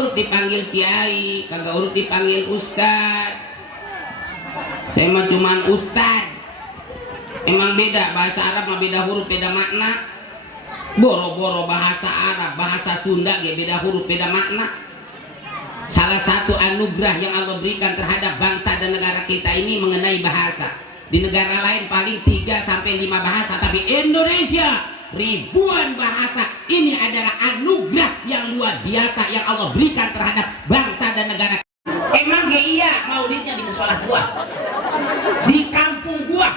urut dipanggil kiai, kagak urut dipanggil ustad. Saya mah cuman ustad. Emang beda, bahasa Arab mah beda huruf beda makna. Boro-boro bahasa Arab, bahasa Sunda ge beda huruf beda makna. Salah satu anugerah yang Allah berikan terhadap bangsa dan negara kita ini mengenai bahasa. Di negara lain paling 3 sampai 5 bahasa, tapi Indonesia ribuan bahasa. Ini adalah anugerah yang luar biasa yang Allah berikan terhadap bangsa dan negara. Emang gak iya maulidnya di musola gua, di kampung gua.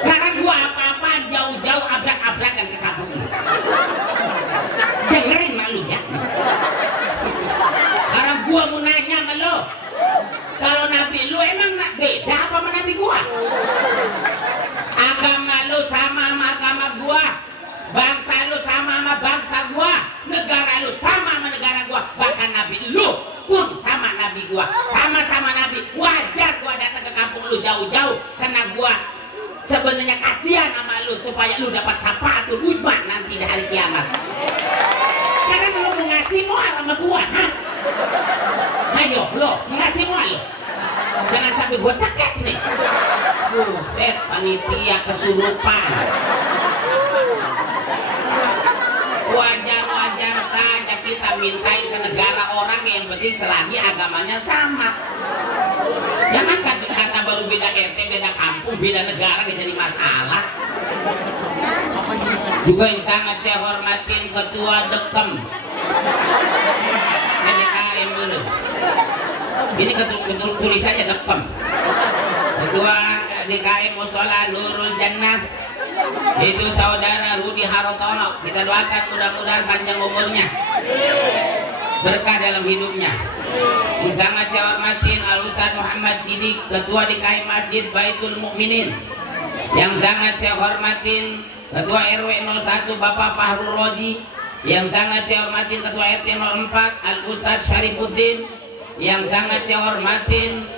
Karena gua apa-apa jauh-jauh abrak-abrakan ke kampung ini. Dengerin malu ya. Karena gua mau nanya sama lo, kalau nabi lu emang beda apa sama nabi gua? Agama lu sama sama agama gua, bangsa lu sama sama bangsa gua, negara lu sama sama negara gua, bahkan nabi lu pun sama nabi gua, sama-sama nabi. Wajar gua datang ke kampung lu jauh-jauh karena gua sebenarnya kasihan sama lu supaya lu dapat syafaat ujmat nanti di hari kiamat. Karena lu mau ngasih moal sama gua, ha? Ayo lo ngasih moal lo. Jangan sampai gua cekek nih. Buset, panitia kesurupan. Wajar-wajar saja kita mintain ke negara orang yang penting selagi agamanya sama. Jangan kata baru beda RT, beda kampung, beda negara jadi masalah. Juga yang sangat saya hormatin Ketua Dekem. KM dulu. Ini ketul tulisannya Dekem. Ketua DKM Musola Nurul Jannah itu saudara Rudi Harotono. Kita doakan mudah-mudahan panjang umurnya, berkah dalam hidupnya. Yang sangat saya hormatin Al Ustaz Muhammad Sidik, Ketua DKM Masjid Baitul Mukminin. Yang sangat saya hormatin Ketua RW 01 Bapak Fahrul Rozi. Yang sangat saya hormatin Ketua RT 04 Al Ustaz Syarifuddin. Yang sangat saya hormatin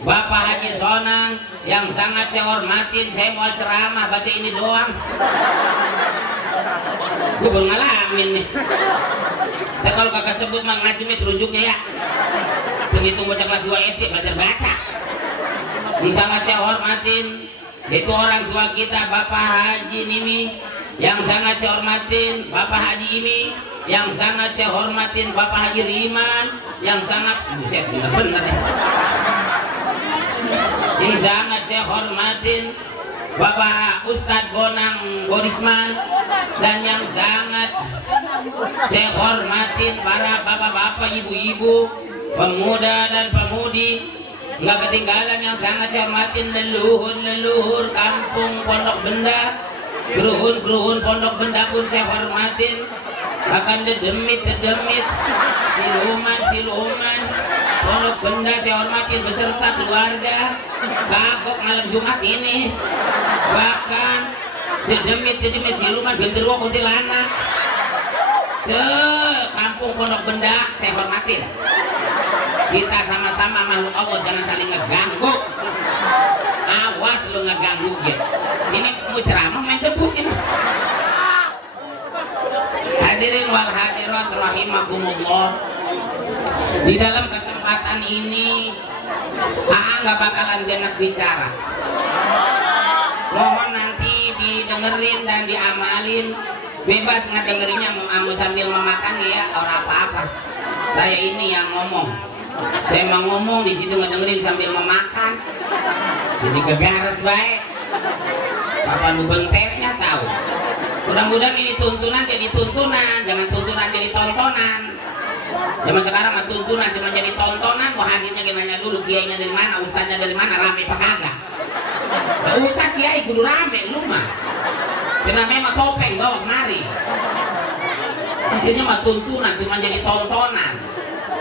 Bapak Haji Sonang. Yang sangat saya hormatin, saya mau ceramah baca ini doang. Gue belum ngalamin nih. Tapi kalau kakak sebut mang ngacimit runjuknya ya. Begitu bocah kelas 2 SD belajar baca. Yang sangat saya hormatin itu orang tua kita Bapak Haji Nimi. Yang sangat saya hormatin Bapak Haji Imi. Yang sangat saya hormatin Bapak Haji Riman. Yang sangat buset bener ya. Yang sangat saya hormatin Bapak Ustadz Bonang Borisman. Dan yang sangat saya hormatin para bapak-bapak, ibu-ibu, pemuda dan pemudi. Nggak ketinggalan yang sangat saya hormatin leluhur-leluhur kampung Pondok Benda, geruhun-geruhun Pondok Benda pun saya hormatin. Akan dedemit-dedemit, siluman-siluman Pondok Benda saya hormatin beserta keluarga. Kagok malam Jumat ini. Bahkan dedemit-dedemit siluman genderuwo kuntilanak sekampung Pondok Benda saya hormatin. Kita sama-sama makhluk Allah, jangan saling ngeganggu. Awas lu ngeganggu ya. Ini mau ceramah main debus ini. Hadirin wal hadirat rahimakumullah. Di dalam kesempatan ini Aa nggak bakalan banyak bicara. Mohon nanti didengerin dan diamalin. Bebas ngedengerinnya mau sambil memakan ya, orang apa-apa. Saya ini yang ngomong. Saya mau ngomong di situ ngedengerin sambil memakan. Jadi kegaras baik. Kapan lu benternya tahu. Mudah-mudahan ini tuntunan jadi tuntunan, jangan tuntunan jadi tontonan. Zaman sekarang mah tuntunan cuma jadi tontonan. Wah akhirnya nanya dulu kiainya dari mana, ustaznya dari mana, rame apa kagak? Nah, ustaz kiai kudu rame lu mah. Karena memang topeng bawa kemari. Akhirnya mah tuntunan cuma jadi tontonan.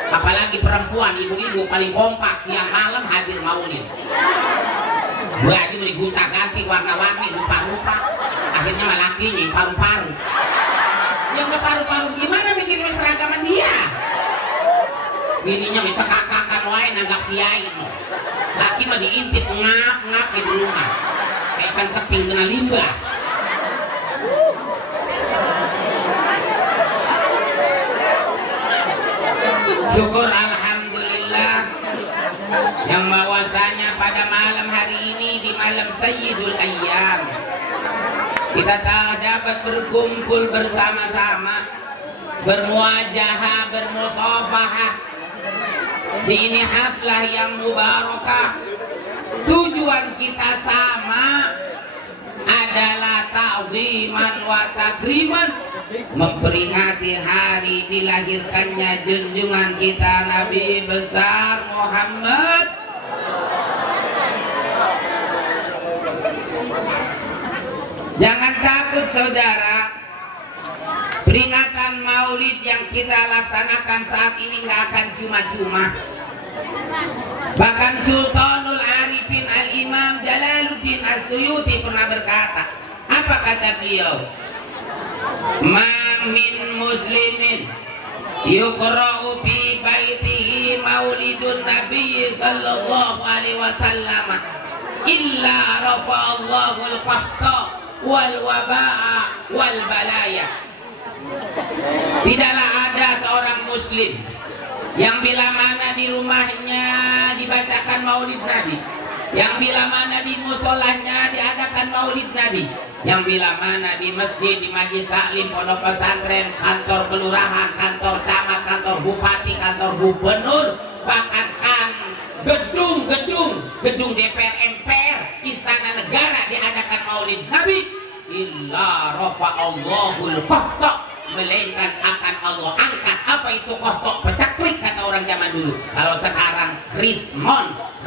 Apalagi perempuan, ibu-ibu paling kompak siang malam hadir maulid. Baju digonta-ganti warna-warni, rupa-rupa. Akhirnya mah lakinya paru-paru. Yang nggak paru-paru gimana mikirin seragaman dia? Bininya mencekakakan wae nanggap kiai. Laki mah diintip ngap-ngap di rumah. Kayak kan keting kena limbah. Syukur alhamdulillah yang bahwasanya pada malam hari ini di malam Sayyidul Ayyam kita dapat berkumpul bersama-sama, bermuajahah, bermusafahah di ini haflah yang mubarakah. Tujuan kita sama, adalah ta'ziman wa takriman, memperingati hari dilahirkannya junjungan kita Nabi besar Muhammad. Jangan takut saudara, peringatan maulid yang kita laksanakan saat ini nggak akan cuma-cuma. Bahkan Sultanul Arifin Al-Imam Jalaluddin As-Suyuti pernah berkata, apa kata beliau? Ma min muslimin yuqra'u fi baitihi maulidun Nabi sallallahu alaihi wasallam illa rafa'allahu al-qahta wal waba'a wal balaya. Tidaklah ada seorang muslim yang bila mana di rumahnya dibacakan maulid Nabi, yang bila mana di musolahnya diadakan maulid Nabi, yang bila mana di masjid, di majlis taklim, pondok pesantren, kantor kelurahan, kantor camat, kantor bupati, kantor gubernur, bahkan gedung DPR, MPR, istana negara diadakan maulid Nabi, illa rafa'allahul qahta, melainkan akan Allah angkat apa itu kohtok, pecaklik kata orang zaman dulu. Kalau sekarang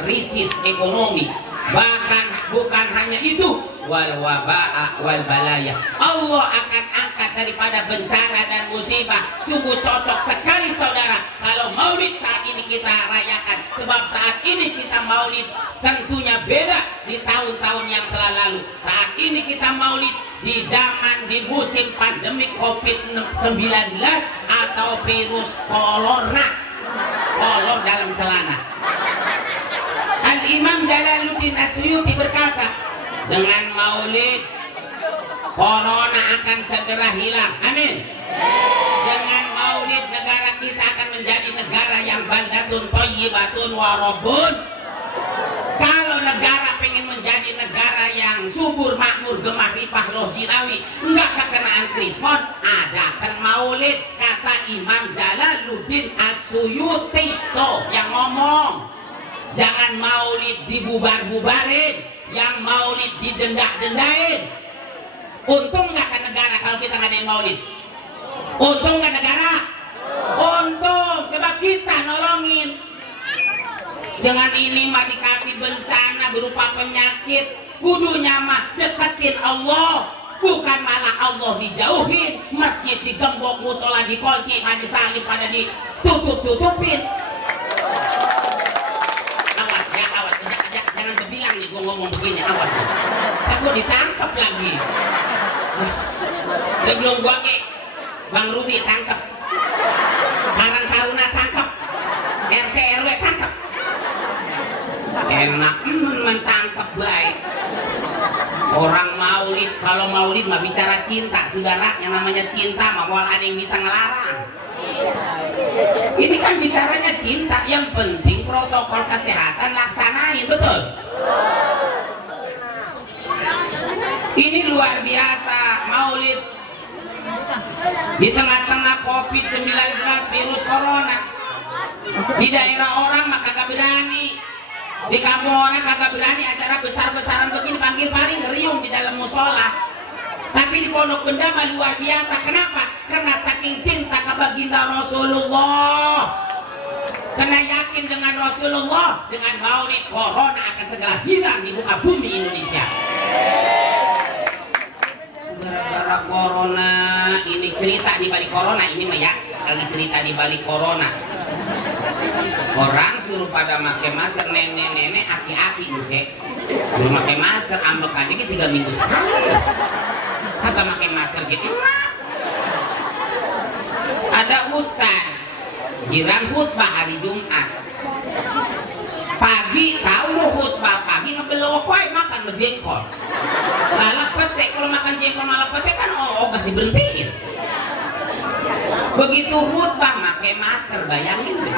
krisis ekonomi, bahkan bukan hanya itu, wal waba'a wal balaya, Allah akan angkat daripada bencana dan musibah. Sungguh cocok sekali saudara kalau maulid saat ini kita rayakan, sebab saat ini kita maulid tentunya beda di tahun-tahun yang telah lalu. Saat ini kita maulid di zaman, di musim pandemi COVID-19 atau virus corona, kolor dalam celana. Al-Imam Jalaluddin As-Suyuti berkata, dengan maulid corona akan segera hilang, amin. Dengan maulid negara kita akan menjadi negara yang baldatun thayyibatun warabun. Kalau negara pengen menjadi negara yang subur, makmur, gemah, ripah, loh, jinawi, enggak kekenaan krismon, adakan maulid, kata Imam Jalaluddin As-Suyuti. Tuh yang ngomong, jangan maulid dibubar-bubarin, yang maulid didendak-dendain. Untung nggak ke negara kalau kita ngadain maulid? Untung nggak negara? Untung, sebab kita nolongin. Dengan ini mah dikasih bencana berupa penyakit, kudunya mah deketin Allah, bukan malah Allah dijauhin. Masjid digembok, musola dikunci, majlis taklim pada ditutup-tutupin. Awas ya, awas, jangan berbilang nih gua ngomong begini, awas. Takut ditangkap lagi. Sebelum gua Bang Ruby tangkap, Karang Taruna tangkap, RT RW tangkap. Enak mentangkap baik. Orang maulid, kalau maulid mah bicara cinta, saudara. Yang namanya cinta mah wal ada yang bisa ngelarang. Ini kan bicaranya cinta, yang penting protokol kesehatan laksanain, betul? Ini luar biasa maulid di tengah-tengah COVID-19 virus corona. Di daerah orang mah kagak berani, di kampung orang kagak berani acara besar-besaran begini, panggil paling ngeriung di dalam musola. Tapi di Pondok Benda mah luar biasa. Kenapa? Karena saking cinta ke baginda Rasulullah, karena yakin dengan Rasulullah, dengan maulid corona akan segera hilang di muka bumi Indonesia. Gara-gara corona, ini cerita di balik corona, ini mah ya lagi cerita di balik corona. Orang suruh pada pakai masker, nenek-nenek, aki-aki nih, suruh pakai masker, ambek aja gitu 3 minggu sekali. Kagak pakai masker gitu. Ada ustaz girang khutbah hari Jumat. Pagi tahu mau khutbah pagi ngebelok wae makan jengkol. Malah petek, kalau makan jengkol malah petek kan ogah diberhentiin. Begitu khutbah pakai masker, bayangin deh.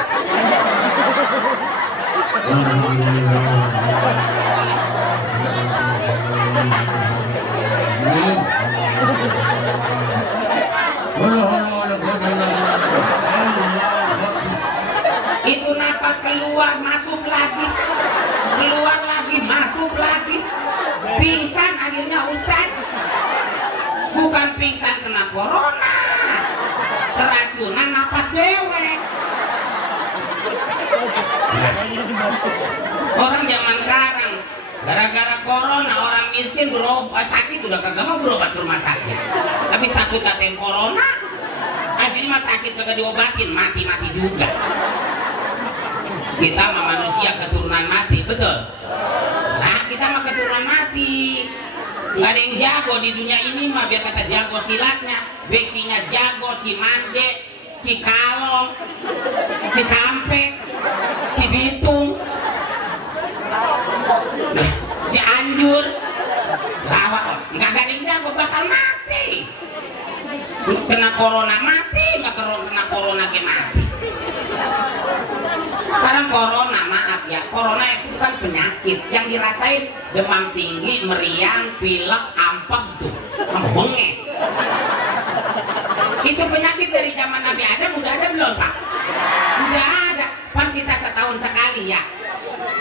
Itu napas keluar masuk lagi, keluar lagi masuk lagi, pingsan akhirnya Ustaz. Bukan pingsan kena corona, keracunan napas dewek. Orang zaman sekarang gara-gara corona orang miskin berobat sakit udah kagak mau berobat ke rumah sakit, tapi takut katain corona akhirnya mah sakit kagak diobatin, mati-mati juga. Kita mah manusia keturunan mati, betul? Nah kita mah keturunan mati, nggak ada yang jago di dunia ini mah. Biar kata jago silatnya, beksinya jago, Cimande, Cikalong, Cikampek, Cibitung, Cianjur, lawak, nggak ada yang jago, bakal mati. Kena corona mati, nggak kena corona mati. Sekarang corona, maaf ya, corona itu kan penyakit yang dirasain demam tinggi, meriang, pilek, ampek tuh, bengek. Itu penyakit dari zaman Nabi Adam udah ada belum Pak? Udah ada. Pan kita setahun sekali ya,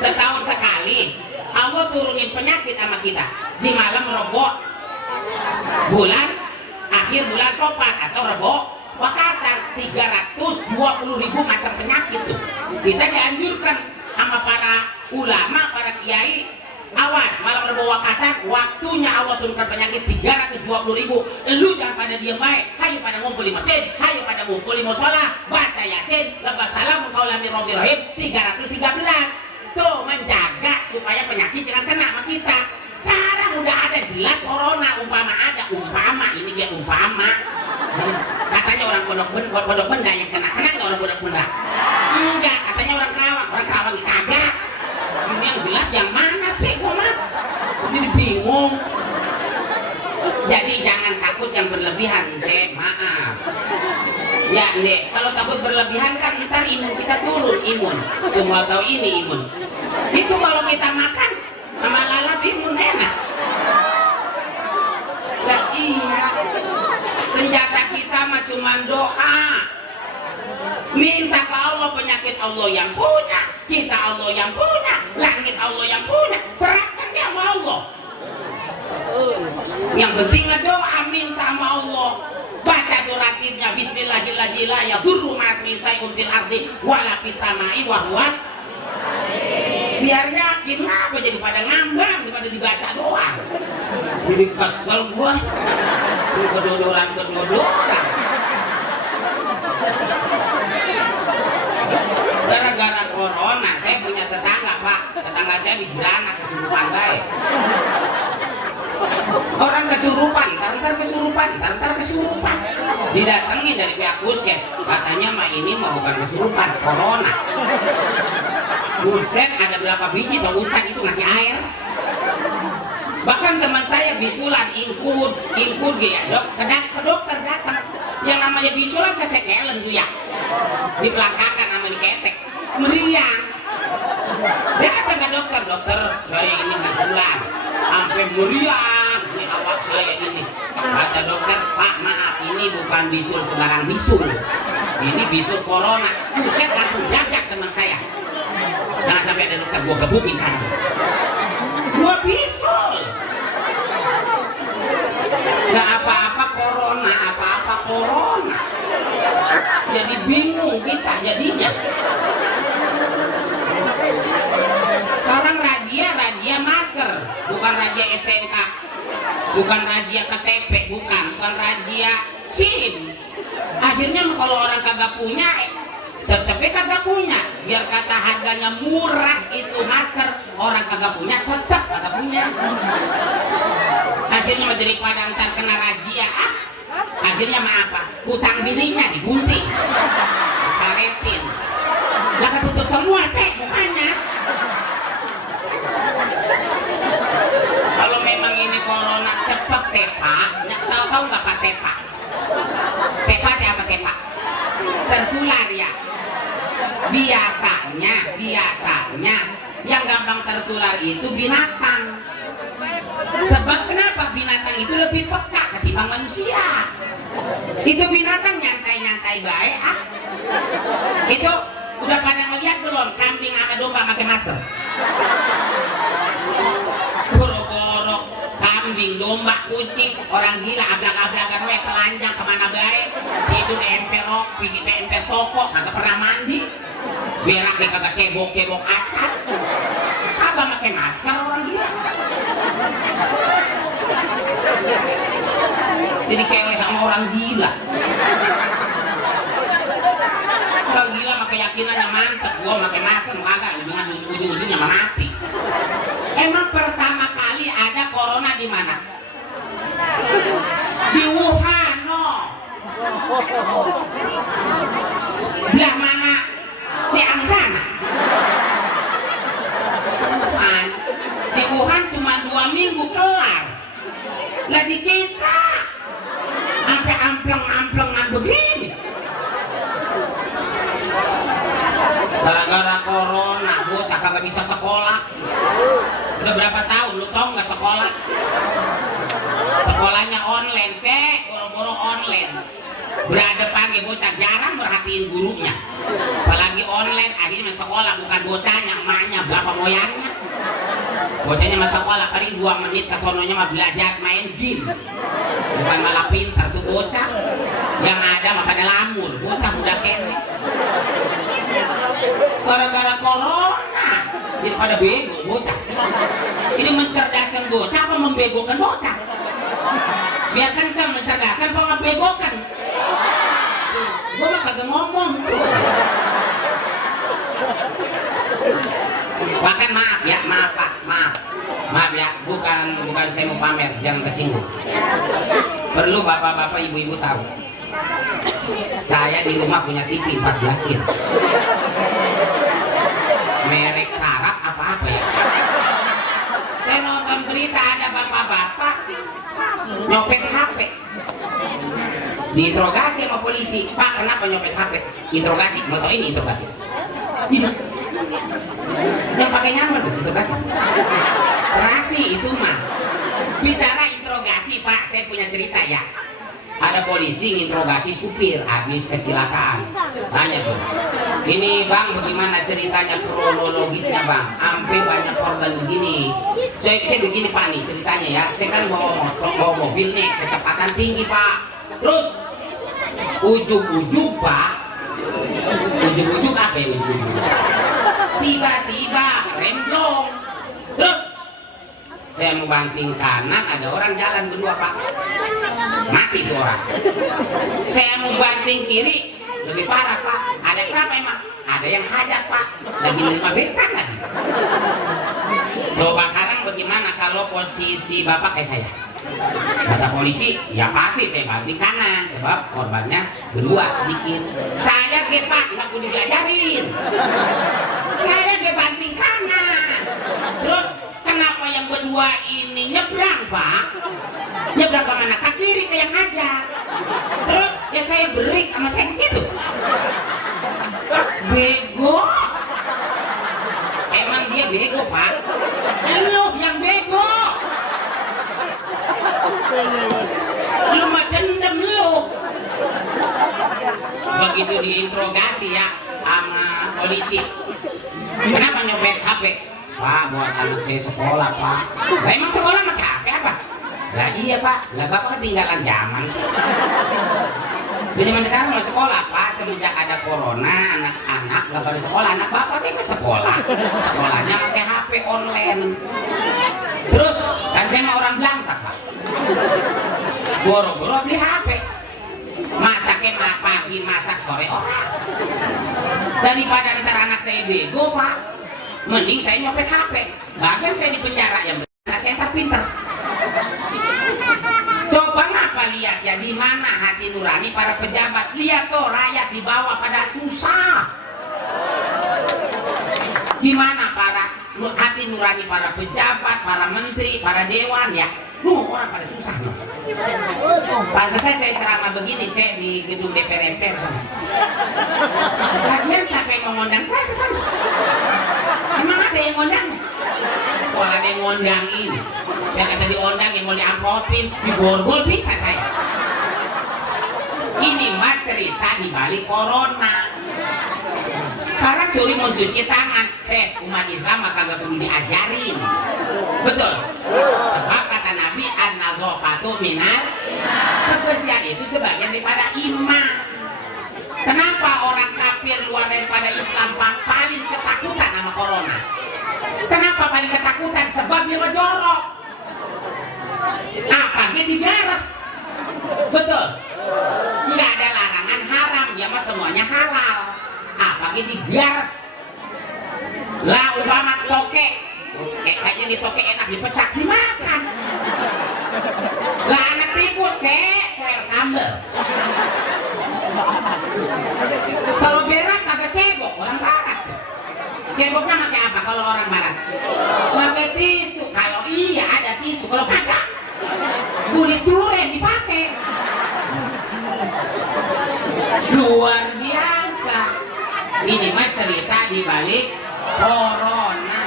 setahun sekali Allah turunin penyakit sama kita di malam Rebo bulan akhir bulan Sopan atau Rebo Wakasan. 320.000 macam penyakit tuh. Kita dianjurkan sama para ulama, para kiai, awas malam Rebo Wakasan waktunya Allah turunkan penyakit 320.000. Lu jangan pada diam baik, hayu pada ngumpul di masjid, hayu pada ngumpul di musola, baca yasin, lepas salam kaulan robi rahim. 313 tuh menjaga supaya penyakit jangan kena sama kita. Sekarang udah ada jelas corona, umpama ada, umpama ini dia umpama. Katanya orang pondok benda yang kena nggak orang pondok benda? Enggak, katanya orang Kerawang kagak. Ini yang jelas yang mana sih, gua mah ini bingung. Jadi jangan takut yang berlebihan, maaf. Ya nek, kalau takut berlebihan kan ntar imun kita turun, imun. Cuma tahu ini imun. Itu kalau kita makan sama lalap imun enak. Nah, iya. Senjata kita mah cuma doa. Minta ke Allah, penyakit Allah yang punya, kita Allah yang punya, langit Allah yang punya, serahkan dia sama Allah. Yang penting doa, minta sama Allah. Baca doratibnya bismillahirrahmanirrahim ya durru ma'asmi sayuntil ardi wala fisamai wa huwas. Biar yakin, ngapa jadi pada ngambang daripada dibaca doang. Jadi kesel gua. Kedodoran. Gara-gara corona, saya punya tetangga Pak. Tetangga saya habis beranak kesurupan baik. Orang kesurupan, ntar kesurupan. Didatengin dari pihak puskes, katanya mah ini mau bukan kesurupan, corona. Buset, ada berapa biji Pak Ustadz itu ngasih air. Bahkan teman saya bisulan, ingkud ya dok, ke dokter datang. Yang namanya bisulan saya sekelen tuh ya, dipelangkakan sama diketek, meriang. Datang ke dokter, saya ini bisulan, sampai meriang di awak saya ini. Kata dokter, Pak maaf ini bukan bisul sembarang bisul, ini bisul corona. Buset, langsung jagak teman saya. Jangan sampai ada dokter gua gebukin kan. Gua bisul. Gak apa-apa corona. Jadi bingung kita jadinya. Sekarang razia masker, bukan razia STNK, bukan razia KTP, bukan razia SIM. Akhirnya kalau orang kagak punya, tetep kagak punya. Biar kata harganya murah itu masker, orang kagak punya tetap kagak punya. Akhirnya mau jadi pada ntar kena razia, akhirnya mah apa? Hutang bininya digunting, karetin, lah ketutup semua cek mukanya. Kalau memang ini corona cepet tepa, tahu nggak Pak tepa? Tepa apa tepa? tertular itu binatang. Sebab kenapa binatang itu lebih peka ketimbang manusia? Itu binatang nyantai-nyantai baik ah. Itu udah pada ngeliat belum kambing sama domba pakai masker? Boro-boro kambing, domba, kucing, orang gila abrak-abrakan we telanjang kemana baik. Tidur di emper rok, pergi ke emper toko, kagak pernah mandi. Beraknya kagak cebok-cebok acat. Kagak pakai masker orang gila. Jadi kelek sama orang gila. Orang gila mah keyakinannya mantep. Gua pakai masker kagak, dengan ujung-ujungnya mati. Emang pertama kali ada corona di mana? Di Wuhan, no. Belah mana? Ciang sana. Di Wuhan cuma 2 minggu kelar. Lah di kita sampai ampleng-amplengan begini. Gara-gara corona, bocah kagak bisa sekolah. Udah berapa tahun lu tau nggak sekolah? Sekolahnya online, cek, boro-boro online. Berhadapan ya bocah jarang merhatiin gurunya. Apalagi online, akhirnya main sekolah bukan bocahnya, emaknya, bapak moyangnya. Bocahnya masuk sekolah paling 2 menit ke sononya mah belajar main game. Bukan malah pintar tuh bocah. Yang ada mah pada lamur, bocah udah kene. Gara-gara corona jadi pada bego bocah. Ini mencerdaskan bocah apa membegokan bocah? Biar kencang mencerdaskan apa membegokan? Gua mah kagak ngomong. Bahkan maaf ya, maaf Pak, maaf ya, bukan saya mau pamer, jangan tersinggung. Perlu bapak-bapak, ibu-ibu tahu, saya di rumah punya TV 14 inch. Merek Sarap apa-apa ya. Saya nonton berita ada bapak-bapak nyopet HP. Diinterogasi sama polisi, Pak kenapa nyopet HP? Interogasi, mau tau ini interogasi. Yang pakai nyamar tuh interogasi. Terasi itu mah. Bicara interogasi Pak, saya punya cerita ya. Ada polisi nginterogasi supir habis kecelakaan. Tanya tuh, ini bang bagaimana ceritanya kronologisnya bang? Sampai banyak korban begini. Saya begini Pak nih ceritanya ya. Saya kan bawa mobil nih kecepatan tinggi Pak. Terus ujung-ujung Pak, ujung-ujung apa ya ujung-ujung? Tiba-tiba remblong. Terus saya mau banting kanan, ada orang jalan berdua Pak, mati tuh orang. Saya mau banting kiri, lebih parah Pak. Ada kenapa emang? Ada yang hajat Pak, lagi 5 besan lagi. Coba sekarang bagaimana kalau posisi Bapak kayak saya? Kata polisi, ya pasti saya banting kanan sebab korbannya berdua sedikit. Saya ke Pak, nggak perlu diajarin. Saya ke banting kanan. Terus kenapa yang berdua ini nyebrang Pak? Nyebrang kemana? Ke kiri ke yang hajar. Terus ya saya break sama saya ke situ. Bego. Emang dia bego Pak? Lu yang bego. Lu mah dendam lu. Begitu diinterogasi ya sama polisi, kenapa nyopet HP? Pak buat anak saya sekolah Pak. Lah emang sekolah pakai HP apa? Lah iya Pak, lah Bapak ketinggalan zaman sih. Di zaman sekarang mau sekolah Pak, semenjak ada corona anak-anak gak pada sekolah, anak Bapak nih ke sekolah, sekolahnya pakai HP online. Terus kan saya mau orang belangsak Pak, boro-boro beli HP, masaknya pagi masak sore orang. Daripada ntar anak saya bego Pak, mending saya nyopet HP. Bahkan saya di penjara yang benar saya tak pinter. Coba ngapa lihat ya di mana hati nurani para pejabat. Lihat tuh rakyat di bawah pada susah. Di mana para hati nurani para pejabat, para menteri, para dewan ya. Orang pada susah loh. Pantasnya saya ceramah begini, saya di gedung DPR MPR sana. Kalian siapa yang mau ngundang saya ke sana? Emang ada yang ngundang? Malah dia ngondangin. Yang kata diondangin mau diamplotin, diborgol bisa saya. Ini mah cerita di balik corona. Sekarang suri mau cuci tangan, umat Islam maka nggak perlu diajarin, betul? Sebab kata Nabi, an-nazofatu minal, kebersihan itu sebagian daripada iman. Kenapa orang kafir luar daripada Islam paling ketakutan sama corona? Kenapa paling ketakutan? Sebab dia ngejorok. Apalagi digares, betul? Nggak ada larangan haram, ya mah semuanya halal. Apalagi digares. Lah umpama toke, kayaknya di toke enak dipecah dimakan. Lah anak tikus soel sambal. Kalau berak kagak cebok, orang barat. Ceboknya pakai apa kalau orang barat? Pakai tisu. Kalau iya ada tisu, kalau kagak kulit durian dipakai. Luar biasa. Ini mah cerita di balik corona.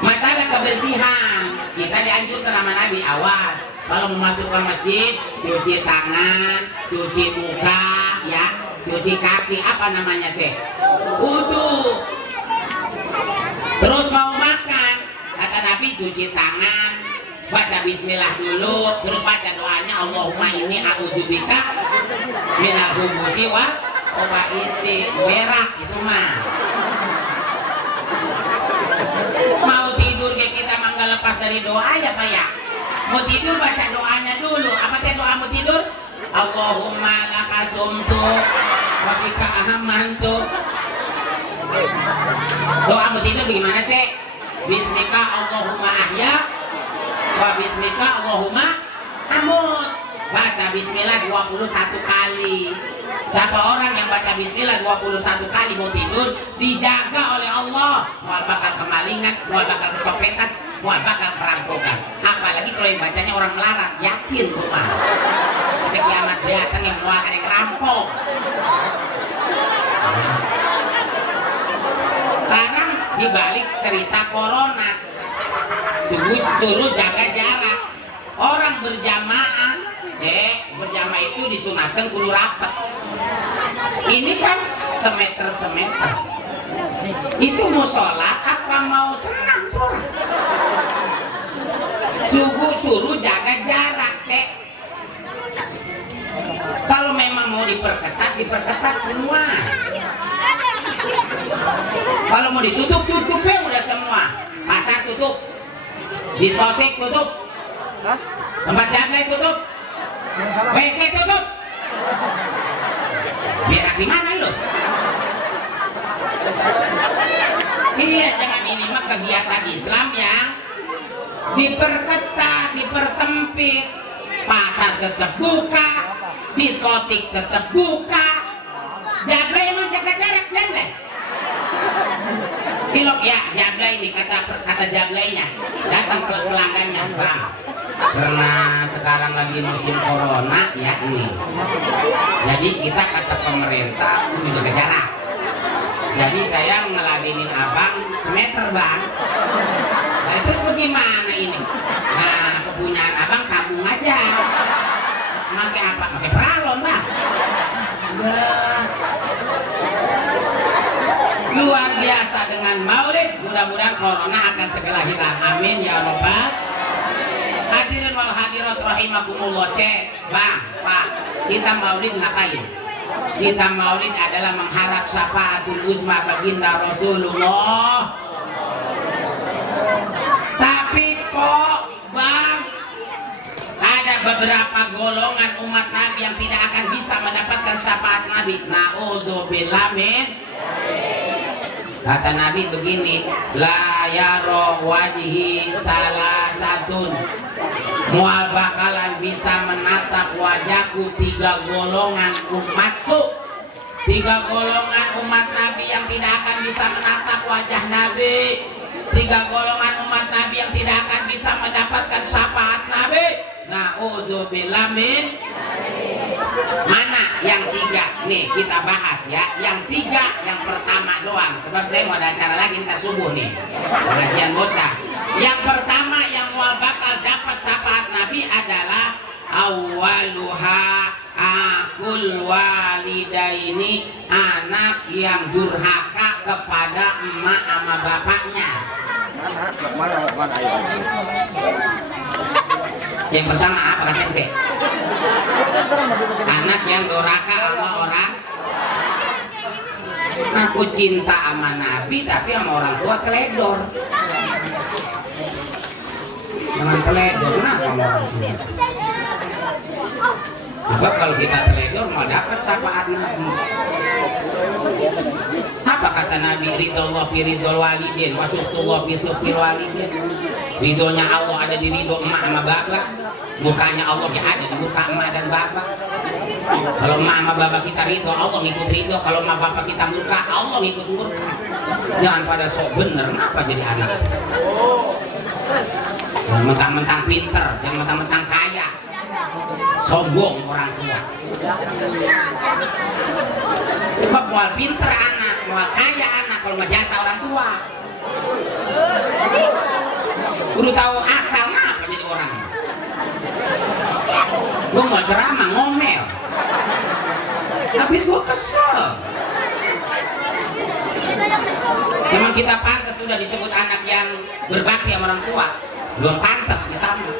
Masalah kebersihan, kita dianjurkan sama Nabi, awas kalau mau masuk ke masjid, cuci tangan, cuci muka, ya, cuci kaki, apa namanya cek? Wudu. Terus mau makan, kata Nabi cuci tangan, baca bismillah dulu, terus baca doanya, Allahumma inni a'udzubika minal khubuthi wal khaba'isi. Berak itu mah. Mau tidur kayak kita mah nggak lepas dari doa ya Pak ya. Mau tidur baca doanya dulu. Apa teh doa mau tidur? Allahumma laka sumtu wa bika ahamantu. Doa mau tidur bagaimana cek? Bismika Allahumma ahya wa bismika Allahumma amut. Baca bismillah 21 kali. Siapa orang yang baca bismillah 21 kali mau tidur, dijaga oleh Allah. Mau bakal kemalingan, mau bakal kecopetan, mau bakal kerampokan. Apalagi kalau yang bacanya orang melarat, yakin rumah. Sampai kiamat datang yang melakukan yang rampok. Sekarang dibalik cerita corona, suruh jaga jarak. Orang berjamaah, berjamaah itu disunatkan kudu rapat. Ini kan semeter. Itu mau sholat apa mau senam tuh? Suruh jaga jarak, cek. Kalau memang mau diperketat semua. Kalau mau ditutup ya udah semua. Pasar tutup, diskotik tutup, tempat jaga tutup, WC tutup. Berak di mana lo? Iya, jangan ini mah kegiatan Islam yang diperketat, dipersempit. Pasar tetap buka, diskotik tetap buka. Jablay emang jaga jarak, jablay. Kilok ya, jablay ini kata jablaynya. Datang ke pelanggannya, Bang. Karena sekarang lagi musim corona ya ini. Jadi kita kata pemerintah kudu jaga jarak. Jadi saya ngeladenin abang semeter bang. Nah terus bagaimana ini? Nah kepunyaan abang sambung aja. Pakai apa? Pakai peralon bang. Luar biasa dengan maulid. Mudah-mudahan corona akan segera hilang. Amin ya robbal. Hadirin wal hadirat rahimakumullah. Cek bang, pak, kita maulid ngapain? Kita maulid adalah mengharap syafaatul uzma baginda Rasulullah. Tapi kok bang, ada beberapa golongan umat Nabi yang tidak akan bisa mendapatkan syafaat Nabi. Na'udzubillah min. Kata Nabi begini, la yaro wajhi salah satun. Mual bakalan bisa menatap wajahku 3 golongan umatku. 3 golongan umat Nabi yang tidak akan bisa menatap wajah Nabi. 3 golongan umat Nabi yang tidak akan bisa mendapatkan syafaat Nabi. Na'udzubillah min. Mana yang 3? Nih kita bahas ya. Yang 3 yang pertama doang. Sebab saya mau ada acara lagi ntar subuh nih. Pengajian bocah. Yang pertama yang bakal dapat syafaat Nabi adalah awaluha akul walidaini, anak yang durhaka kepada emak sama bapaknya. Yang pertama apa kata ente? Anak yang durhaka sama orang. Aku cinta sama Nabi tapi sama orang tua teledor. Jangan teledor, kenapa sama orang tua? Sebab kalau kita teledor mau dapat syafaat Nabi. Apa kata Nabi? Ridhollah fi ridhol walidin, wasuktullah fi suktil walidin. Ridhonya Allah ada di ridho emak sama bapak, mukanya Allah ada di muka emak dan bapak. Kalau emak sama bapak kita ridho, Allah ngikut ridho. Kalau emak bapak kita murka, Allah ngikut murka. Jangan pada sok bener, kenapa jadi anak? Jangan mentang-mentang pinter, jangan mentang-mentang kaya. Sombong orang tua. Sebab mual pinter anak, mual kaya anak, kalau mau jasa orang tua. Kudu tahu asal ngapa jadi orang. Gue mau ceramah ngomel, habis gue kesel. Memang kita pantas sudah disebut anak yang berbakti sama orang tua. Belum pantas kita mah.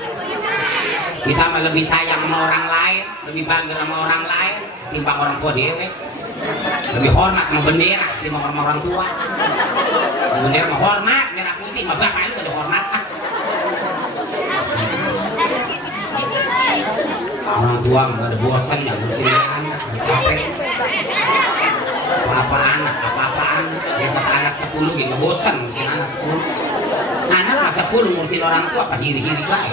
Kita mah lebih sayang sama orang lain, lebih bangga sama orang lain timbang orang tua dewe. Lebih hormat sama bendera timbang sama orang tua. Bendera mah hormat, merah putih mah bapak lu ada hormat ah. Orang tua nggak ada bosan ya ngurusin anak, capek. Apa anak, apa anak, anak 10 gitu bosan ngurusin anak 10. Anak lah 10 ngurusin orang tua apa diri-diri lah.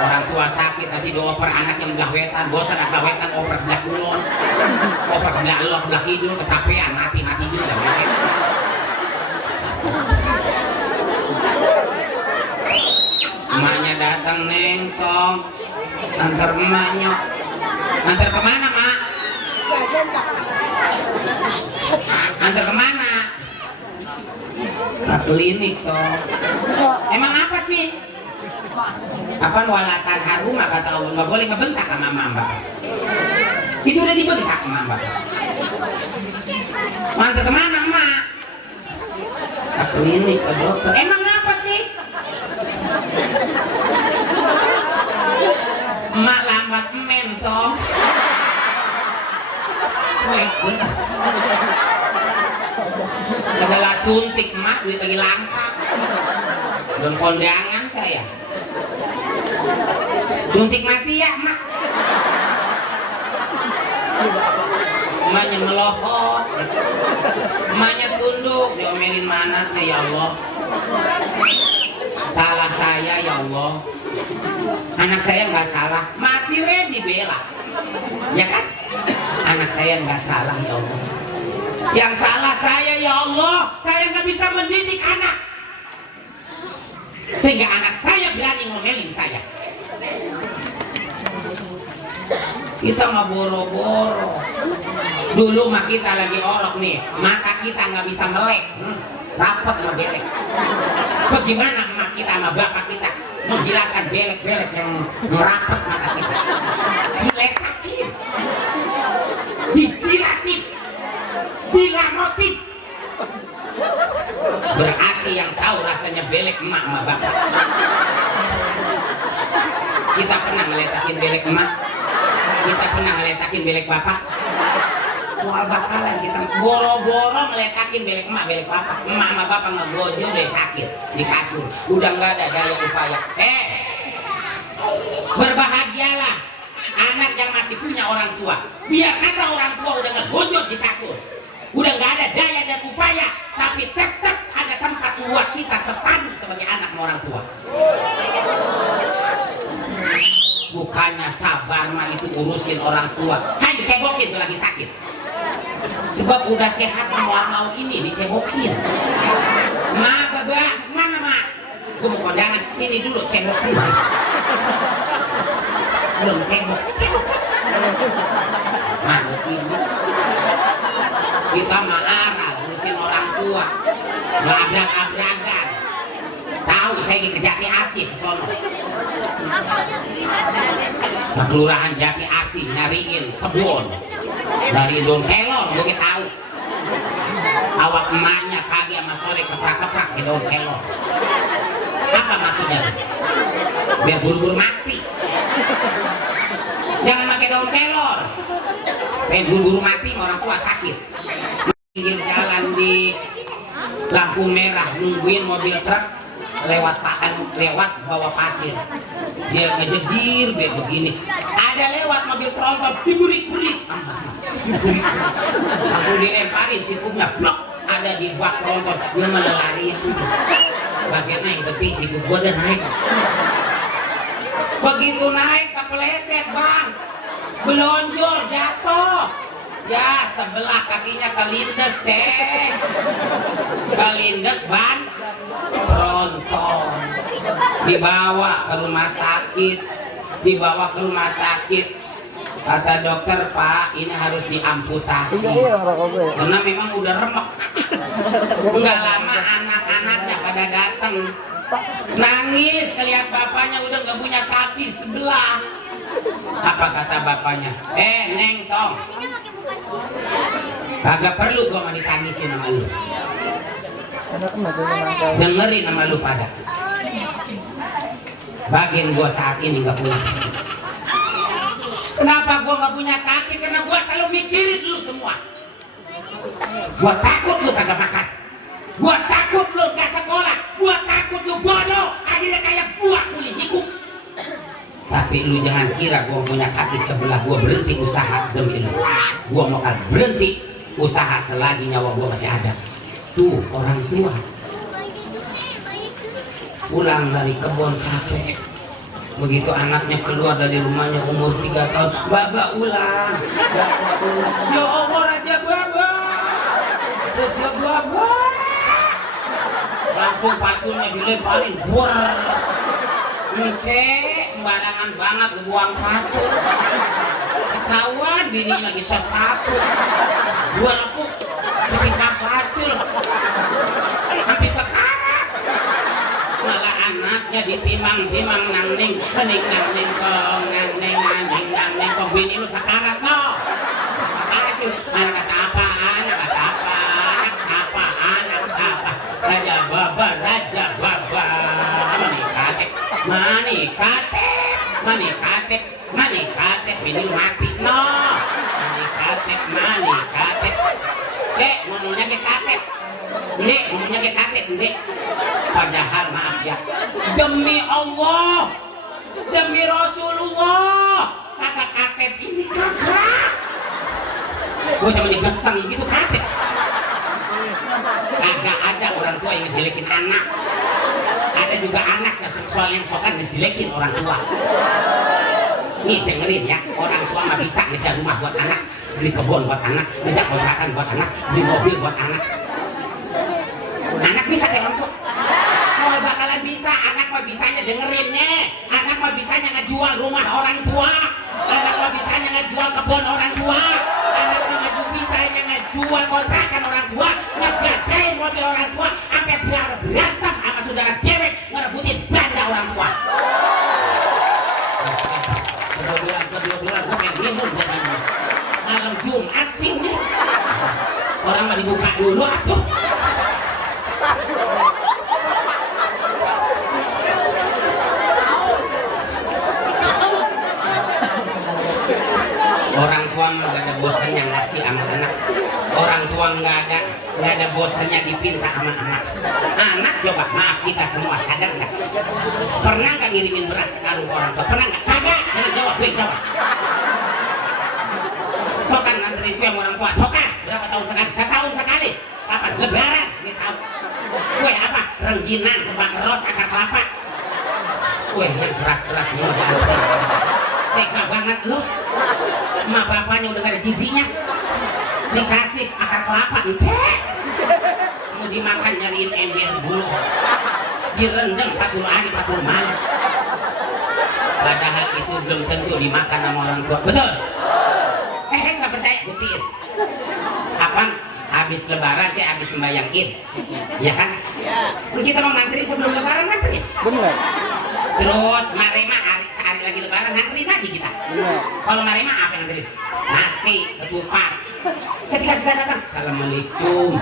Orang tua sakit nanti dioper anak yang belah wetan, bosan belah wetan oper belah kulon, oper belah elok belah kidul, kecapean mati juga. Emaknya datang nengkong, antar emaknya, antar kemana mak? Antar kemana? Ke klinik toh. Emang apa sih? Apa walatan haruma kata Allah, nggak boleh ngebentak sama mama. Itu udah dibentak sama mama. Antar kemana mak? Ke klinik ke dokter. Emang apa sih? Emak lambat mentoh. Segala suntik emak duit lagi langka. Dan kondangan saya. Suntik mati ya emak. Emaknya melohot. Emaknya tunduk, diomelin mana ya Allah. Salah saya ya Allah. Anak saya nggak salah, masih dibela, ya kan? Anak saya nggak salah ya Allah. Yang salah saya ya Allah, saya nggak bisa mendidik anak, sehingga anak saya berani ngomelin saya. Kita nggak boro-boro. Dulu mah kita lagi orok nih, mata kita nggak bisa melek, rapet mau belek. Bagaimana emak kita sama bapak kita menghilangkan belek-belek yang merapat mata kita? Dilekakin, dijilatin, dilamotin. Berarti yang tahu rasanya belek emak sama bapak. Kita pernah ngeletakin belek emak, kita pernah ngeletakin belek bapak. Soal bakalan kita boro-boro ngeletakin belek emak, belek bapak. Emak sama bapak ngegojo deh sakit di kasur, udah nggak ada daya upaya. Berbahagialah anak yang masih punya orang tua. Biar kata orang tua udah ngegojot di kasur, udah nggak ada daya dan upaya, tapi tetap ada tempat buat kita sesadu sebagai anak sama orang tua. Bukannya sabar mah itu urusin orang tua, hanya cebokin tuh lagi sakit. Sebab udah sehat mau ini disebokin. Ma, baba, mana mak? Gue mau kondangan sini dulu cebokin. Belum cebok. Nah, begini. Kita marah urusin orang tua. Labrak-labrak saya ke Jati Asih ke sono. Ke kelurahan Jati Asih nyariin kebun dari daun kelor, gue tahu. Awak emaknya pagi sama sore keprak-keprak di daun kelor. Apa maksudnya? Biar buru-buru mati. Jangan pakai daun kelor. Biar buru-buru mati orang tua sakit. Pinggir jalan di lampu merah nungguin mobil truk lewat bawa pasir. Dia ngejedir dia begini. Ada lewat mobil tronton diburik-burik. Aku dilemparin sikupnya blok ada di bak tronton. Dia malah lari. Bagian naik betis sikut gua udah naik. Begitu naik kepleset bang, belonjol jatuh. Ya sebelah kakinya kelindes ceng, kelindes ban tronton. Dibawa ke rumah sakit. Kata dokter, Pak, ini harus diamputasi karena memang udah remek. Enggak lama anak-anaknya pada datang nangis ngeliat bapaknya udah nggak punya kaki sebelah. Apa kata bapaknya? Neng tong, kagak perlu gua mau ditangisin sama lu. Dengerin sama lu pada. Bagian gua saat ini nggak punya kaki. Kenapa gua nggak punya kaki? Karena gua selalu mikirin lu semua. Gua takut lu kagak makan. Gua takut lu gak sekolah. Gua takut lu bodoh. Akhirnya kayak gua kulit ikut. Tapi lu jangan kira gua punya kaki sebelah gua berhenti usaha demi lu. Gua mau berhenti usaha selagi nyawa gua masih ada. Tuh orang tua pulang dari kebun capek. Begitu anaknya keluar dari rumahnya umur 3 tahun, Baba ulang. Ya Allah Raja Baba. Raja Baba. Langsung paculnya dilemparin. Buar. Cek sembarangan banget buang pacul. Ketahuan bini lagi satu. Buang aku ketika pacul. Hampir sekarang. Malah anaknya ditimang-timang nangning kong nangning kong bini lu sekarang no. Anak kata apa Raja Baba mani kate bini lu mati no. Mani kate cek ngomongnya ke kate ngomongnya ke kate padahal maaf ya, demi Allah, demi Rasulullah, kata katep ini kagak. Gue cuma digeseng gitu katep. Kagak ada orang tua yang ngejelekin anak. Ada juga anak yang seksual yang sokan ngejelekin orang tua. Nih dengerin ya, orang tua mah bisa ngejar rumah buat anak, beli kebun buat anak, ngejar kontrakan buat anak, beli mobil buat anak. Anak bisa kayak orang tua. Mau bakalan bisa, anak mah bisanya dengerinnya. Anak mah bisanya ngejual rumah orang tua. Anak mah bisanya ngejual kebun orang tua. Anak mah bisanya ngejual kontrakan orang tua. Ngegadain mobil orang tua. Sampai berantem sama saudara dewek ngerebutin banda orang tua. Kedua bulan gue pengen minum jadinya. Malam Jumat sih nih. Orang mah dibuka dulu atuh. Orang tua nggak ada bosannya ngasih sama anak. Orang tua nggak ada bosannya dipinta sama anak. Anak coba maaf kita semua sadar nggak? Pernah nggak ngirimin beras sekarang ke orang tua? Pernah nggak? Kagak. Jangan jawab, gue jawab. Sokan nganterin kue sama orang tua. Sokan berapa tahun sekali? Setahun sekali. Kapan? Lebaran. Ini tahu. Kue apa? Rengginan, kembang ros, akar kelapa. Kue yang keras-keras semua. Tega banget lu. Emak bapaknya udah gak ada gizinya. Dikasih akar kelapa, cek. Mau dimakan nyariin ember dulu. Direndam 40 hari 40 malam. Padahal itu belum tentu dimakan sama orang tua. Betul? Nggak percaya, buktiin. Kapan? Habis lebaran, habis sembahyang Id. Ya kan? Kita mau ngantri sebelum lebaran ngantri. Benar. Terus marema sehari lagi lebaran ngantri lagi kita. Benar. Kalau marema apa yang ngantri? Nasi, ketupat. Ketika kita datang, assalamualaikum.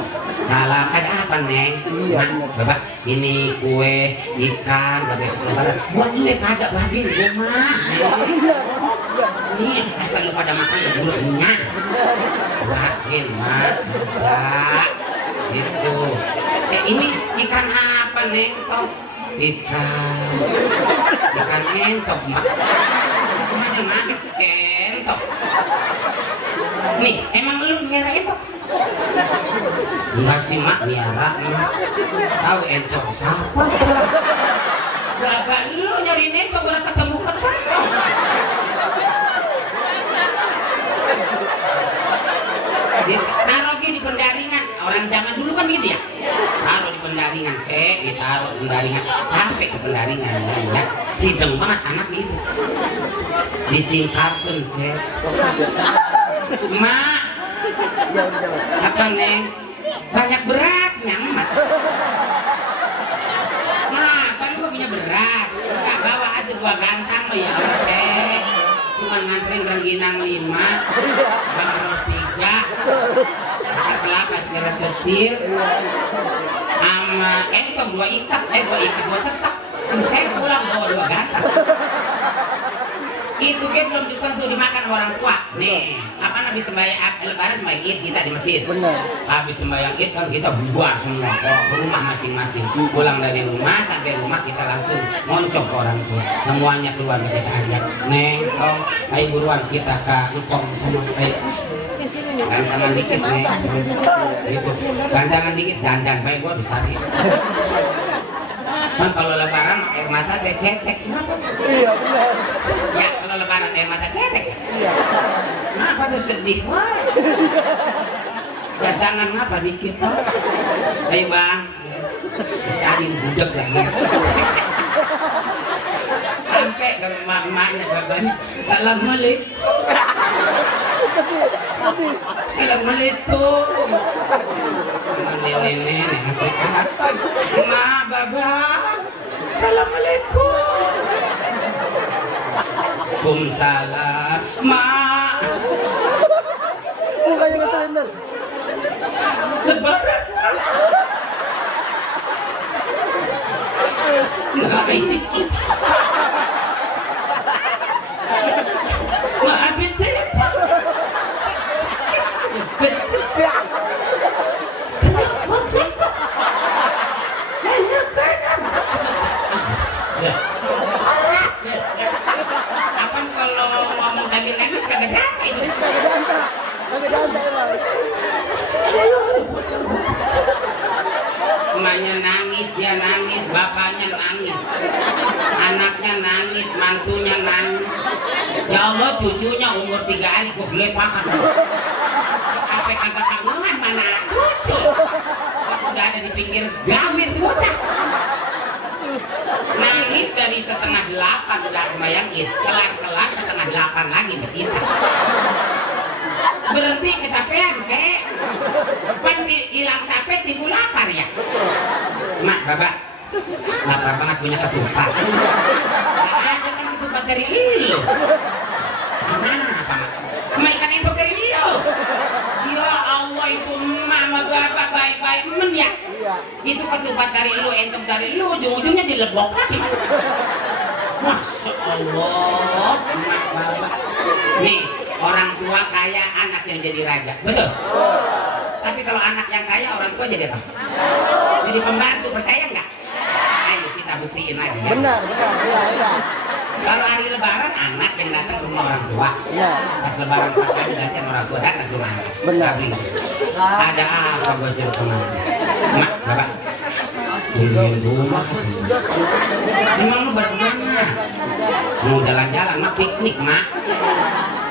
Salam, ada apa neng? Iya, Nah, bapak, ini kue, ikan, besok lebaran. Buat lu pada babin rumah. Ini asal lu pada makan dulu kenyang. Buatin mak, enggak. Gitu. Ini ikan apa neng? Ikan entok mak. Mana mak? Entok. Nih, emang lu miara entok? Enggak sih mak, miara. Tahu entok siapa? Bapak lu nyari entok udah ketemu. Taruh di pendaringan. Orang zaman dulu kan gitu ya. Taruh di pendaringan, ditaruh di pendaringan sampai ke pendaringan ya. Hidung banget anak itu. Disingkapkan, Mak. Apa neng? Banyak berasnya, Mak. Nah, kan lu punya beras. Enggak bawa aja 2 gantang ya Allah, cuma nganterin rengginang 5, baros 3, kelapa segera kecil, sama entong 2 ikat, 2 tetap. Saya pulang bawa 2 gantang. Itu kan belum tentu dimakan orang tua. Nih, apa habis sembahyang lebaran sembahyang Id kita di masjid. Benar. Habis sembahyang Id kan kita bubar semua ke rumah masing-masing. Pulang dari rumah sampai rumah kita langsung ngoncok ke orang tua. Semuanya keluar kita ajak. Neng, ayo buruan kita ke ngkong sama saya. Gantangan dikit nih. Gitu. Gantangan dikit dandan baik gua bisa. Kan kalau lebaran air mata cetek. Iya benar. Ya kalau lebaran air mata cetek. Iya. Kenapa tuh sedih? Wah. Ya jangan ngapa dikit. Ayo bang. Tadi budak lagi. Sampai ke emak-emaknya babanya. Assalamualaikum. Assalamualaikum. Nenek-nenek. Ma, baba. Assalamualaikum. Waalaikumsalam. Ma. Mukanya ngeselin. Lebaran. Nah, ini. Maafin saya, Pak. Apa kalau ngomong sambil nangis kagak jangka itu? Kagak jangka emang. Emaknya nangis, dia nangis, bapaknya nangis, anaknya nangis, mantunya nangis. Ya Allah, cucunya umur 3 hari kok beli pakan. Apa kagak kangen mana cucu? Udah ada di pinggir gawir bocah. Nangis dari 7:30 udah sembahyang Id, kelar 7:30 lagi bersisa. Berhenti kecapean, pan hilang capek timbul lapar ya. Mak, bapak, lapar banget punya ketupat. Ada kan ketupat dari lu. Kenapa mak? Cuma ikan entok dari lu. Ya Allah, itu emak sama bapak baik-baik men ya. Itu ketupat dari lu, entok dari lu, ujung-ujungnya dilebok lagi. Masya Allah, emak bapak. Nih, orang tua kaya, anak yang jadi raja, betul? Tapi kalau anak yang kaya, orang tua jadi apa? Jadi pembantu, percaya nggak? Ayo kita buktiin lagi ya. Benar, iya. Kalau hari lebaran, anak yang datang ke rumah orang tua. Iya. Pas lebaran pas kali datang orang tua datang ke rumah. Benar. Ada apa gue suruh kemana? Mak, bapak. Tungguin rumah. Memang lu bagaimana? Mau jalan-jalan, mak piknik, mak.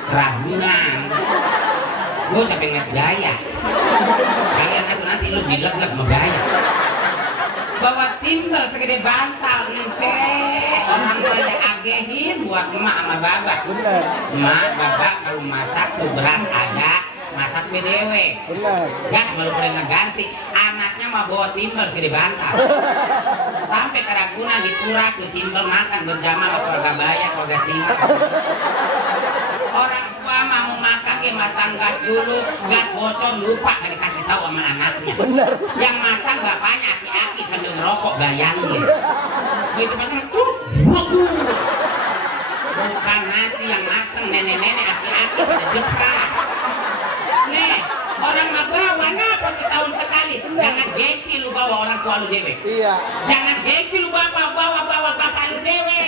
Ragunan. Gue capek ngeliat gaya. Kalian kan nanti lu bilang-bilang mau gaya. Bawa timbal segede bantal, orang tua agehin buat emak sama babak. Emak, babak kalau masak tuh beras ada, masak BDW. Benar. Gas baru boleh ngeganti. Anaknya bapaknya mah bawa timbal segede bantal. Sampai ke Ragunan di Pura tuh timbal makan berjamaah sama keluarga Bayak, keluarga Singa. Orang tua mau makan ke masang gas dulu, gas bocor lupa gak dikasih tahu sama anaknya. Bener. Yang masang bapaknya aki-aki sambil ngerokok bayangin. Gitu pasang terus, bukan nasi yang mateng, nenek-nenek aki-aki pada jeprah. Nih, orang mah bawa napa setahun sekali. Jangan gengsi lu bawa orang tua lu dewe. Iya. Jangan gengsi lu bawa bapak lu dewe.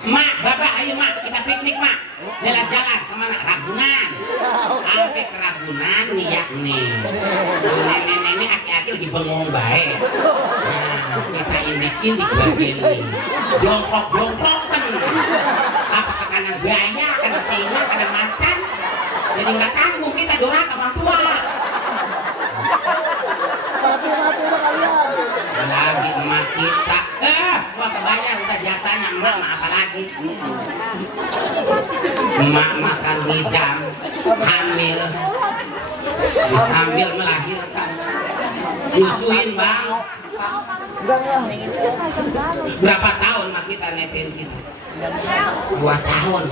Mak, bapak, ayo mak, kita piknik mak. Jalan-jalan kemana? Ragunan. Sampai ke Ragunan nih ya nih. Nenek-nenek aki-aki lagi bengong baik. Nah, kita ini bagian ini. Jongkok kan. Apakah karena gaya, karena singa, karena macan? Jadi nggak tanggung kita durhaka orang tua. Mati udah kalian. Lagi emak kita, gua kebayang udah jasanya emak mah apalagi. Emak makan hidang, hamil melahirkan, nyusuin bang. Enggak lah. Berapa tahun mak kita netin kita? 2 tahun.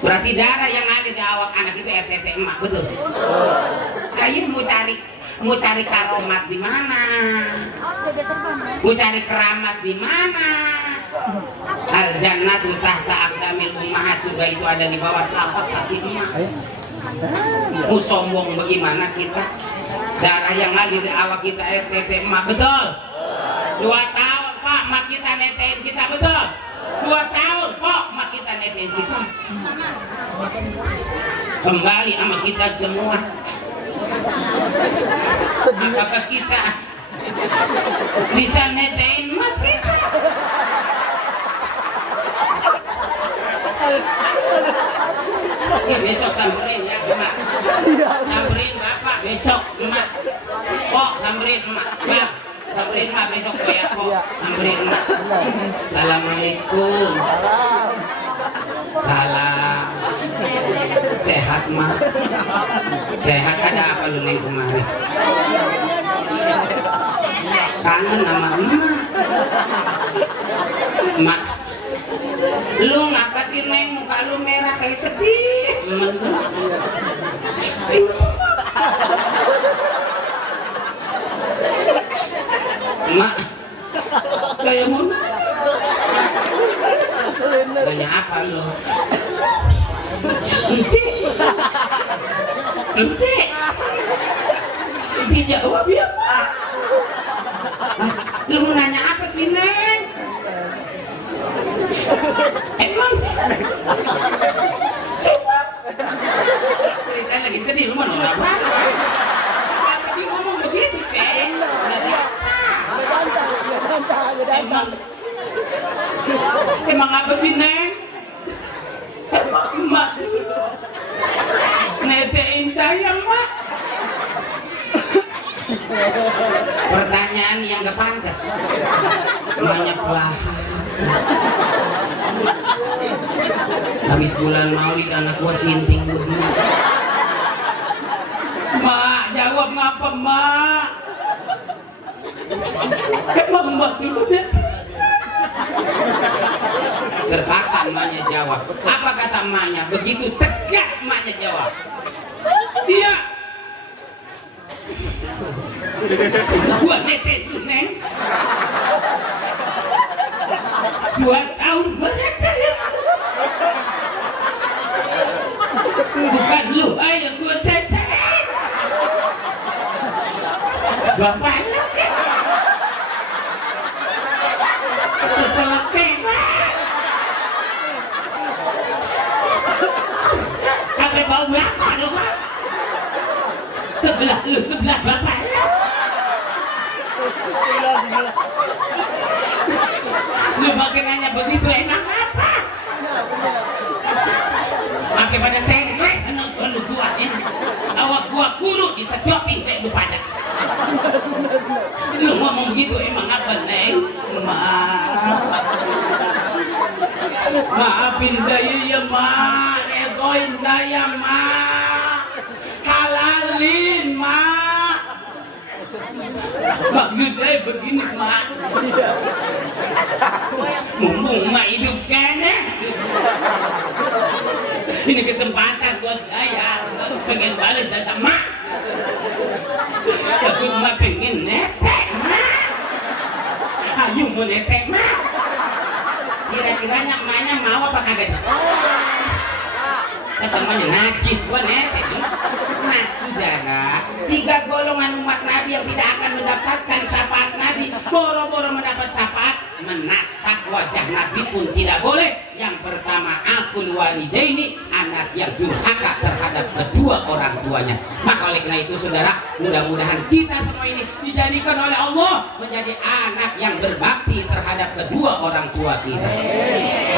Berarti darah yang ada di awak anak itu RTT emak, betul? Saya mau cari karomat di mana? Mau cari keramat di mana? Al-jannatu tahta aqdamil ummahat, juga itu ada di bawah telapak kaki emak. Mau sombong bagaimana kita? Darah yang ngalir di awak kita RTT emak, betul? 2 tahun pak mak kita netain kita, betul? 2 tahun kok mak kita netain kita. Kembali sama kita semua. Apakah kita bisa netain mak kita? Besok samperin ya emak. Samperin bapak besok emak. Kok samperin emak. Bang, samperin emak besok ya kok. Samperin emak. Assalamualaikum. Salam. Sehat mak. Sehat, ada apa lu neng kemarin? Kangen sama emak. Emak, lu ngapa sih neng muka lu merah kayak sedih? Emak, kayak mau tanya apa lu? Ente jawab ya pak. Lu mau nanya apa sih neng? Emang kita lagi sedih, lu mau nolak apa? Sedih ngomong begitu ceng. Emang apa sih neng? Emang emak netein saya mak. Pertanyaan yang gak pantas. Banyak belahan. Habis bulan Maulid anak gua sinting begini. Mak, jawab ngapa mak? Emang mak dulu deh. Terpaksa emaknya jawab. Apa kata emaknya? Begitu tegas emaknya jawab. Iya. Gua netes tuh neng. 2 tahun gua netes. Bukan lu yang gua tetes. Bapak lu. Keselak sampai bau bapak lu pak. Sebelah bapak lu. Lu makin nanya begitu emang apa? Makin pada sengklek lu buatin. Awak gua kurut di setoping kayak lu pada. Lu ngomong begitu emang apa neng? Maafin saya ya mak, redoin saya mak, halalin mak. Maksud saya begini, Mak. Mumpung Mak hidup kene. Ini kesempatan buat saya. Pengen balas jasa Mak. Tapi Mak pengen netek, Mak. Ayo mau netek, Mak. Kira-kiranya Maknya mau apa kagak? Temannya najis, gua netek. Nah, saudara, 3 golongan umat Nabi yang tidak akan mendapatkan syafaat Nabi, boro-boro mendapat syafaat, menatap wajah Nabi pun tidak boleh. Yang pertama, akul walidaini, anak yang durhaka terhadap kedua orang tuanya. Maka oleh karena itu, saudara, mudah-mudahan kita semua ini dijadikan oleh Allah menjadi anak yang berbakti terhadap kedua orang tua kita.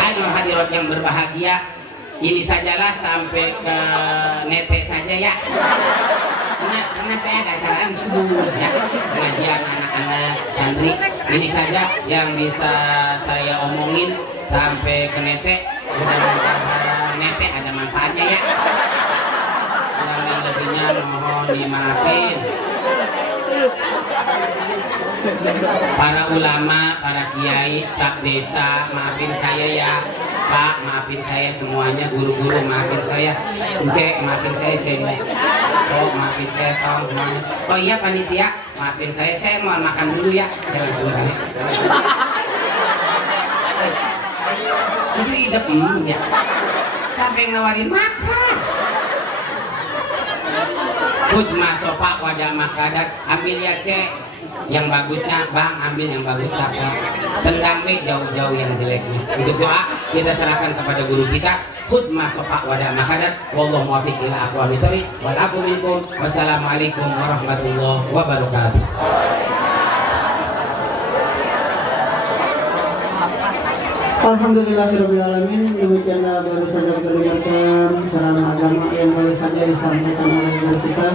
Hadirin hadirat yang berbahagia, ini sajalah sampai ke netek saja ya. Karena saya ada acaraan subuh ya, pengajian anak-anak santri. Ini saja yang bisa saya omongin sampai ke netek. Mudah-mudahan netek ada manfaatnya ya. Yang lebihnya mohon dimaafin. Para ulama, para kiai, staf desa, maafin saya ya. Pak, maafin saya semuanya, guru-guru maafin saya, Cek, maafin saya, Cek. Oh, maafin saya, Tom, semuanya. Oh iya panitia, maafin saya mau makan dulu ya. Saya langsung balik. Itu hidup ya. Sampai nawarin makan. Hujma sopak wadah makadat, ambil ya Cek. Yang bagusnya Bang, ambil yang bagus Bang. Tendang jauh-jauh yang jeleknya. Untuk doa kita serahkan kepada guru kita. Khutmah sopak wadah makadat. Wallahu muwaffiq ila aqwamit thoriq. Wal aqu minkum. Wassalamualaikum warahmatullahi wabarakatuh. Alhamdulillahirrahmanirrahim. Demikianlah baru saja kita dengarkan sarana agama yang baru saja disampaikan oleh guru kita.